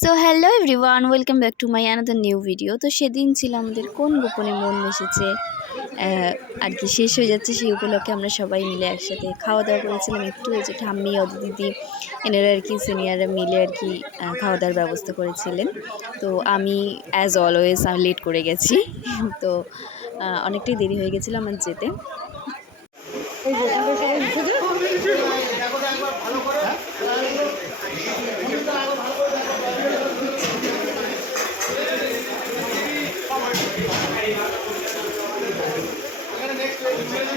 So hello everyone welcome back to my another new video তো সেদিন ছিল আমাদের কোন গোপনে মন মিশেছে আর কি শেষ হয়ে যাচ্ছে সেই উপলক্ষে আমরা সবাই মিলে একসাথে খাওয়া দাওয়া করেছিলাম একটু, এই যে ঠাম্মি দিদি এনারা আর কি সিনিয়ররা মিলে আর কি খাওয়া দাওয়ার ব্যবস্থা করেছিলেন। তো আমি অ্যাজ অলওয়েজ আমি লেট করে গেছি। তো অনেকটাই দেরি হয়ে গেছিল আমার যেতে।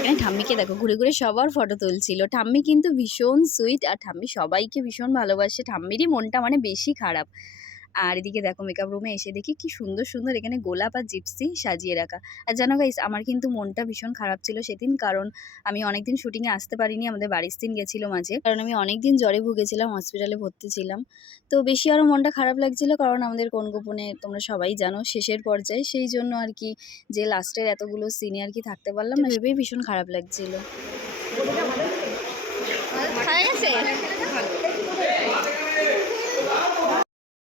এখানে ঠাম্মিকে দেখো, ঘুরে ঘুরে সবার ফটো তুলছিল। ঠাম্মি কিন্তু ভীষণ সুইট আর ঠাম্মি সবাইকে ভীষণ ভালোবাসে। ঠাম্মিরই মনটা মানে বেশি খারাপ। আর এদিকে দেখো মেকআপ রুমে এসে দেখি কি সুন্দর সুন্দর এখানে গোলাপ আর জিপসি সাজিয়ে রাখা। আর জানো গাইস আমার কিন্তু মনটা ভীষণ খারাপ ছিল সেদিন কারণ আমি অনেকদিন শুটিংয়ে আসতে পারিনি আমাদের বাড়ির দিন গেছিল মাঝে। কারণ আমি অনেকদিন জ্বরে ভুগেছিলাম হসপিটালে ভর্তি ছিলাম। তো বেশি আরও মনটা খারাপ লাগছিল কারণ আমাদের কোন গোপনে তোমরা সবাই জানো শেষের পর্যায়ে। সেই জন্য আর কি যে লাস্টের এতগুলো সিনে আর কি থাকতে পারলাম না ভেবেই ভীষণ খারাপ লাগছিল।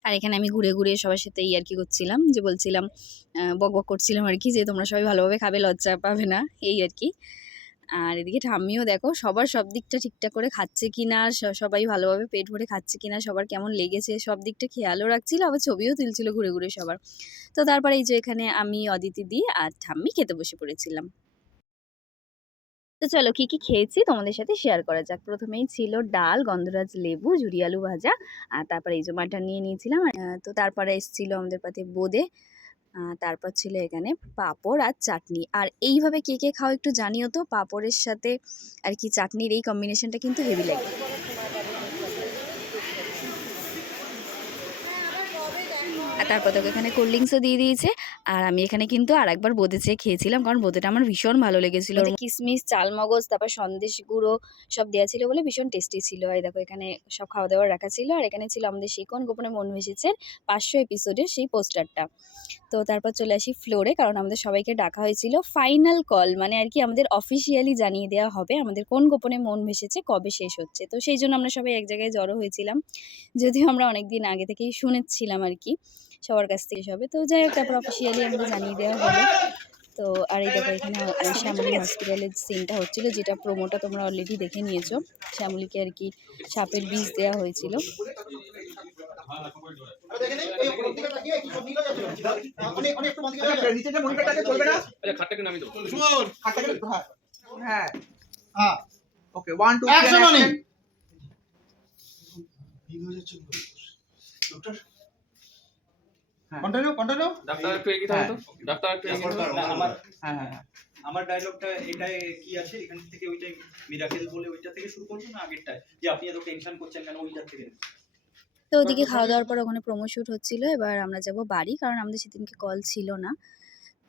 আর এখানে আমি ঘুরে ঘুরে সবার সাথে আর কি করছিলাম, যে বলছিলাম বক বক করছিলাম আর কি যে তোমরা সবাই ভালোভাবে খাবে, লজ্জা পাবে না, এই আর কি। আর এদিকে ঠাম্মিও দেখো, সবার সব দিকটা ঠিকঠাক করে খাচ্ছে কি না সবাই ভালোভাবে পেট ভরে খাচ্ছে কি না, সবার কেমন লেগেছে, সব দিকটা খেয়ালও রাখছিল, আবার ছবিও তুলছিল ঘুরে ঘুরে সবার। তো তারপরে এই যে এখানে আমি অদিতি দি আর ঠাম্মি খেতে বসে পড়েছিলাম। তো চলো কি কি খেয়েছি তোমাদের সাথে শেয়ার করা যাক। প্রথমেই ছিল ডাল, গন্ধরাজ লেবু ঝুরি আলু ভাজা, আর তারপরে এই যে মাটন নিয়ে নিয়েছিলাম। তো তারপরে এসেছিল আমাদের পাতে বোদে তারপর ছিল এখানে পাপড় আর চাটনি। আর এইভাবে কে কে খাও একটু জানিও তো, পাপড়ের সাথে আর কি চাটনির এই কম্বিনেশনটা কিন্তু হেভি লাগে। আর তারপর তোকে এখানে কোল্ড ড্রিঙ্কসও দিয়ে দিয়েছে। আর আমি এখানে কিন্তু আর একবার বোঁদে চেয়ে খেয়েছিলাম, কারণ বোঁদেটা আমার ভীষণ ভালো লেগেছিল। কিশমিশ চালমগজ, তারপর সন্দেশ গুঁড়ো সব দেওয়া ছিল বলে ভীষণ টেস্টি ছিল। এই দেখো এখানে সব খাওয়া দাওয়া রাখা ছিল। আর এখানে ছিল আমাদের সেই কোন গোপনে মন ভেসেছে পাঁচশো এপিসোডের সেই পোস্টারটা তো তারপর চলে আসি ফ্লোরে কারণ আমাদের সবাইকে ডাকা হয়েছিল ফাইনাল কল মানে আর কি আমাদের অফিসিয়ালি জানিয়ে দেওয়া হবে আমাদের কোন গোপনে মন ভেসেছে, কবে শেষ হচ্ছে। তো সেই জন্য আমরা সবাই এক জায়গায় জড়ো হয়েছিলাম। যদিও আমরা অনেক দিন আগে থেকেই শুনেছিলাম আর কি। সবার কাছ থেকে সবে তো যাই হোক তারপর অফিসিয়ালি আমাদের জানিয়ে দেওয়া হলো। তো আর এই দেখো এখানে শ্যামলী হসপিটালের সিনটা হচ্ছিল যেটা প্রোমোটা তোমরা অলরেডি দেখে নিয়েছো। শ্যামলীকে আর কি সাপের বিষ দেওয়া হয়েছিল। আচ্ছা, কন্টিনিউ কন্টিনিউ ডাক্তার একটু এগিয়ে থাকো তো ডাক্তার একটু এগিয়ে থাকো আমার হ্যাঁ হ্যাঁ হ্যাঁ। আমার ডায়লগটা এটাই কি আছে? এখান থেকে ওইটাই মিরাকেল বলে ওইটা থেকে শুরু করছ না আগেরটায়? যে আপনি এত টেনশন করছেন কেন ওইটা থেকে? তো ওদিকে খাওয়া দাওয়ার পর ওখানে প্রোমো শ্যুট হচ্ছিল। এবার আমরা যাব বাড়ি কারণ আমাদের সেদিনকে কল ছিল না।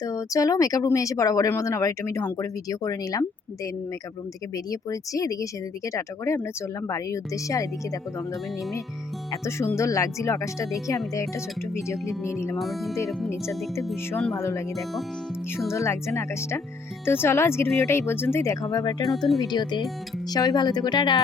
তো চলো মেকআপ রুমে এসে বরাবরের মতন আবার একটু আমি ঢং করে ভিডিও করে নিলাম। দেন মেকআপ রুম থেকে বেরিয়ে পড়েছি, এদিকে সেদিকে টাটা করে আমরা চললাম বাড়ির উদ্দেশ্যে। আর এদিকে দেখো দমদমে নেমে এত সুন্দর লাগছিল আকাশটা দেখে, আমি তাই একটা ছোট্ট ভিডিও ক্লিপ নিয়ে নিলাম। আমার কিন্তু এরকম নেচার দেখতে ভীষণ ভালো লাগে, দেখো। সুন্দর লাগছে না আকাশটা। তো চলো আজকের ভিডিওটা এই পর্যন্তই, দেখা হবে আবার একটা নতুন ভিডিওতে সবাই ভালো থেকো, টাটা!